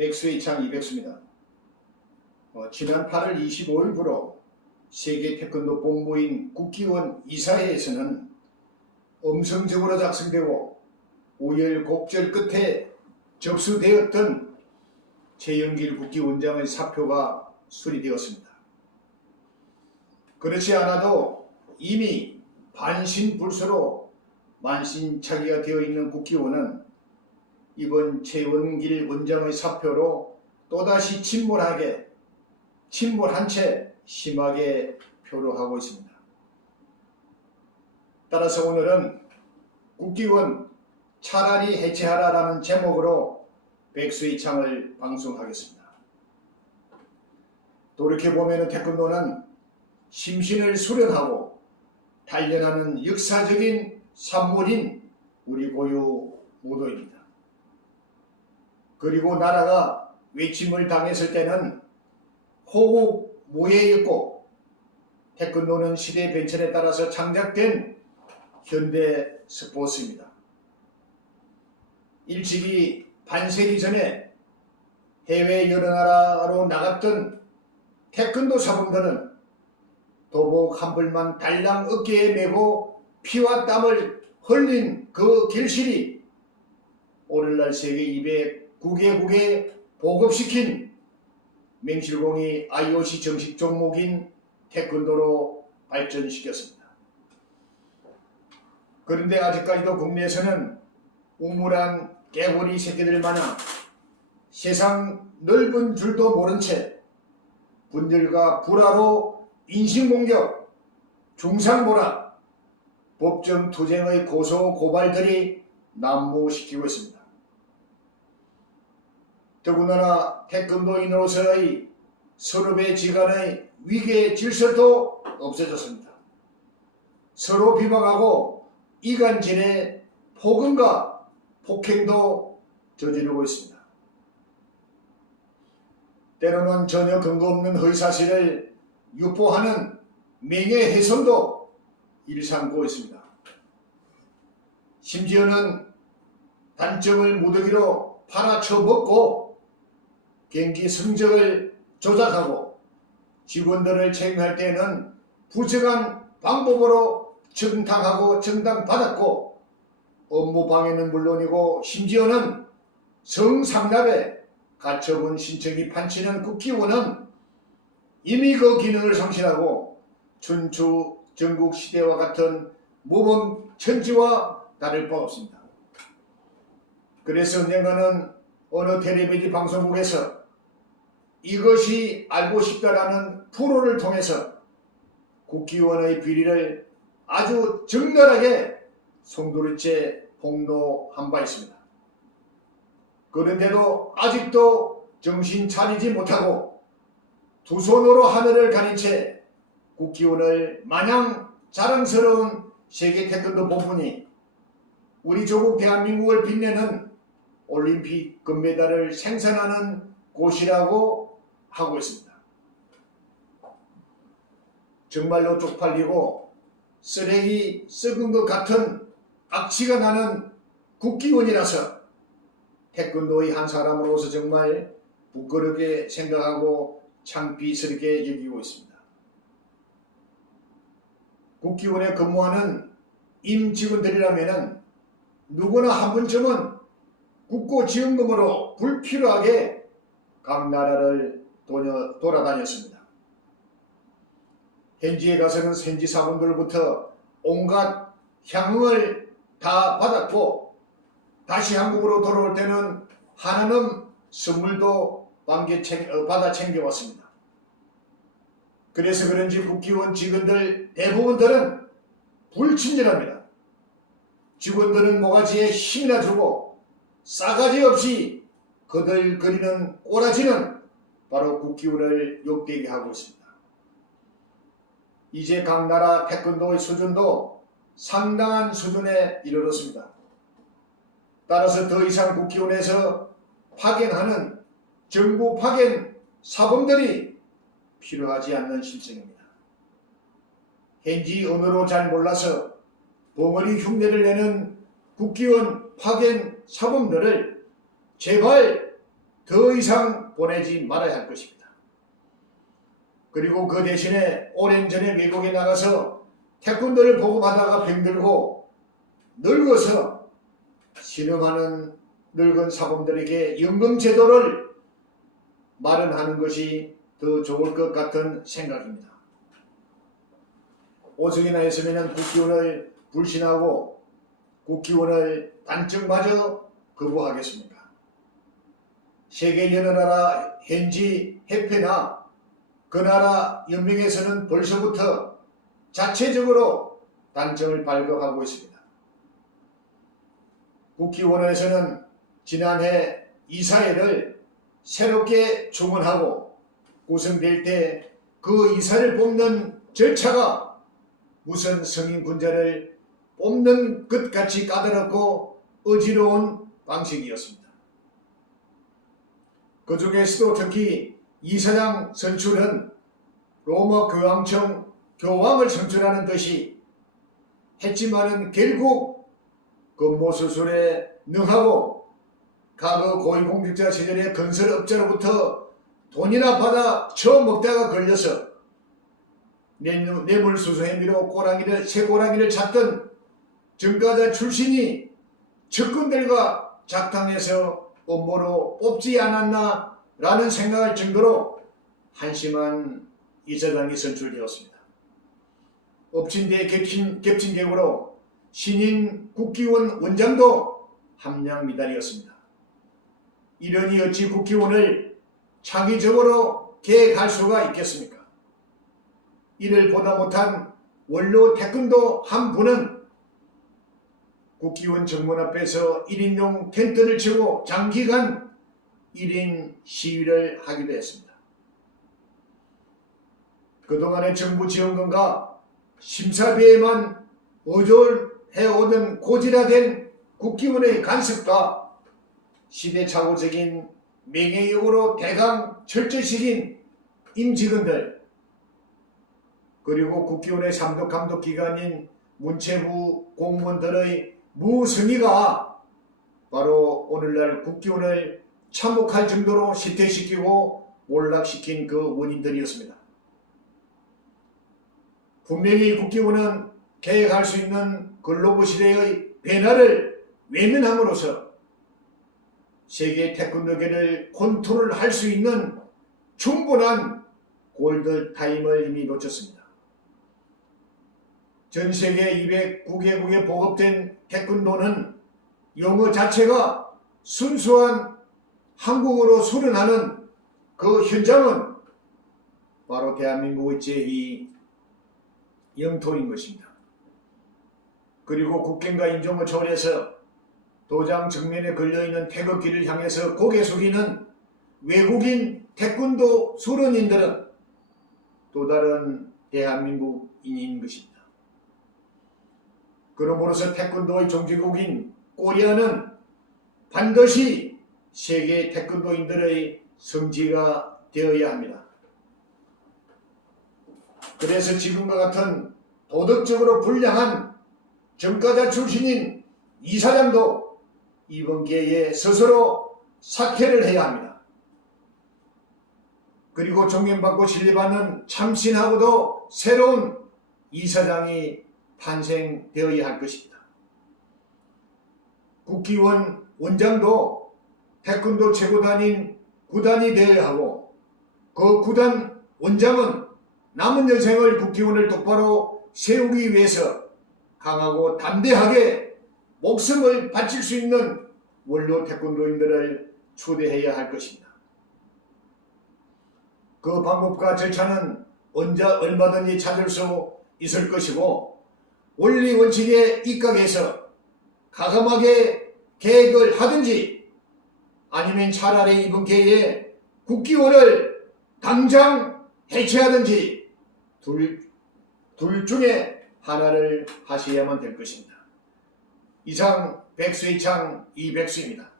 백수의 창 이백수입니다. 지난 8월 25일부로 세계 태권도 본부인 국기원 이사회에서는 음성적으로 작성되고 우여곡절 끝에 접수되었던 최영길 국기원장의 사표가 수리되었습니다. 그렇지 않아도 이미 반신불수로 만신창이가 되어 있는 국기원은 이번 최영길 원장의 사표로 또다시 침몰한 채 심하게 표로하고 있습니다. 따라서 오늘은 국기원 차라리 해체하라라는 제목으로 백수의 창을 방송하겠습니다. 돌이켜보면 태권도는 심신을 수련하고 단련하는 역사적인 산물인 우리 고유 무도입니다. 그리고 나라가 외침을 당했을 때는 호국 무예였고 태권도는 시대 변천에 따라서 창작된 현대 스포츠입니다. 일찍이 반세기 전에 해외 여러 나라로 나갔던 태권도 사범들은 도복 한 벌만 달랑 어깨에 메고 피와 땀을 흘린 그 결실이 오늘날 세계 209개국에 보급시킨 맹실공이 IOC 정식 종목인 태권도로 발전시켰습니다. 그런데 아직까지도 국내에서는 우물한 개구리 새끼들 마냥 세상 넓은 줄도 모른 채 분열과 불화로 인신공격, 중상모략, 법정 투쟁의 고소 고발들이 난무시키고 있습니다. 더군다나 태권도인으로서의 서로의 지간의 위계 질서도 없어졌습니다. 서로 비방하고 이간질의 폭언과 폭행도 저지르고 있습니다. 때로는 전혀 근거 없는 허위사실을 유포하는 명예훼손도 일삼고 있습니다. 심지어는 단점을 무더기로 팔아쳐먹고 경기 성적을 조작하고 직원들을 책임할 때는 부정한 방법으로 정당하고 정당받았고 업무 방해는 물론이고 심지어는 성상납에 가처분 신청이 판치는 국기원은 이미 그 기능을 상실하고 춘추 전국시대와 같은 모범천지와 다를 바 없습니다. 그래서 언젠가는 어느 텔레비전 방송국에서 이것이 알고 싶다라는 프로를 통해서 국기원의 비리를 아주 적나라하게 송두리째 폭로한 바 있습니다. 그런데도 아직도 정신 차리지 못하고 두 손으로 하늘을 가린 채 국기원을 마냥 자랑스러운 세계 태권도 본분이 우리 조국 대한민국을 빛내는 올림픽 금메달을 생산하는 곳이라고 하고 있습니다. 정말로 쪽팔리고 쓰레기 썩은 것 같은 악취가 나는 국기원이라서 태권도의 한 사람으로서 정말 부끄럽게 생각하고 창피스럽게 여기고 있습니다. 국기원에 근무하는 임직원들이라면 누구나 한 번쯤은 국고지원금으로 불필요하게 각 나라를 돌아다녔습니다. 현지에 가서는 현지 사범들로부터 온갖 향응을 다 받았고 다시 한국으로 돌아올 때는 한없는 선물도 받아 챙겨왔습니다. 그래서 그런지 국기원 직원들 대부분들은 불친절합니다. 직원들은 모가지에 힘이나 주고 싸가지 없이 거들거리는 꼬라지는 바로 국기원을 욕되게 하고 있습니다. 이제 각 나라 태권도의 수준도 상당한 수준에 이르렀습니다. 따라서 더 이상 국기원에서 파견하는 정부 파견 사범들이 필요하지 않는 실정입니다. 현지 언어로 잘 몰라서 벙어리 흉내를 내는 국기원 파견 사범들을 제발 더 이상 보내지 말아야 할 것입니다. 그리고 그 대신에 오랜 전에 미국에 나가서 태권도를 보고받다가 병들고 늙어서 신음하는 늙은 사범들에게 연금 제도를 마련하는 것이 더 좋을 것 같은 생각입니다. 오석이나 했으면 국기원을 불신하고 국기원을 단적마저 거부하겠습니까? 세계 여러 나라 현지 협회나 그 나라 연맹에서는 벌써부터 자체적으로 단정을 발급하고 있습니다. 국기원에서는 지난해 이사회를 새롭게 중원하고 구성될 때 그 이사를 뽑는 절차가 무슨 성인 군자를 뽑는 것 같이 까다롭고 어지러운 방식이었습니다. 그 중에서도 특히 이사장 선출은 로마 교황청 교황을 선출하는 듯이 했지만은 결국 근무수술에 능하고 과거 고위공직자 시절의 건설업자로부터 돈이나 받아 처먹다가 걸려서 뇌물수수 혐의로 새 고랑이를 찾던 전과자 출신이 측근들과 작당해서 업무로 뽑지 않았나 라는 생각할 정도로 한심한 이사장이 선출되었습니다. 엎친 데 겹친 격으로 신인 국기원 원장도 함량미달이었습니다. 이러니 어찌 국기원을 창의적으로 계획할 수가 있겠습니까? 이를 보다 못한 원로 태권도 한 분은 국기원 정문 앞에서 1인용 텐트를 치고 장기간 1인 시위를 하기도 했습니다. 그동안의 정부 지원금과 심사비에만 의존해오던 고질화된 국기원의 간섭과 시대착오적인 명예욕으로 대강 철저시킨 임직원들, 그리고 국기원의 삼독감독 기관인 문체부 공무원들의 무성의가 바로 오늘날 국기원을 참혹할 정도로 실퇴시키고 몰락시킨 그 원인들이었습니다. 분명히 국기원은 계획할 수 있는 글로벌 시대의 변화를 외면함으로써 세계 태권도계를 컨트롤할 수 있는 충분한 골드타임을 이미 놓쳤습니다. 전 세계 209개국에 보급된 태권도는 용어 자체가 순수한 한국어로 수련하는 그 현장은 바로 대한민국의 제2 영토인 것입니다. 그리고 국경과 인종을 초월해서 도장 정면에 걸려있는 태극기를 향해서 고개 숙이는 외국인 태권도 수련인들은 또 다른 대한민국인인 것입니다. 그러므로서 태권도의 종주국인 코리아는 반드시 세계 태권도인들의 성지가 되어야 합니다. 그래서 지금과 같은 도덕적으로 불량한 전과자 출신인 이사장도 이번 기회에 스스로 사퇴를 해야 합니다. 그리고 존경받고 신뢰받는 참신하고도 새로운 이사장이 탄생되어야 할 것입니다. 국기원 원장도 태권도 최고단인 구단이 되어야 하고 그 구단 원장은 남은 여생을 국기원을 똑바로 세우기 위해서 강하고 담대하게 목숨을 바칠 수 있는 원로 태권도인들을 초대해야 할 것입니다. 그 방법과 절차는 언제 얼마든지 찾을 수 있을 것이고 원리 원칙에 입각해서 가감하게 계획을 하든지 아니면 차라리 이번 기회에 국기원을 당장 해체하든지 둘 중에 하나를 하셔야만 될 것입니다. 이상 백수의창 이백수입니다.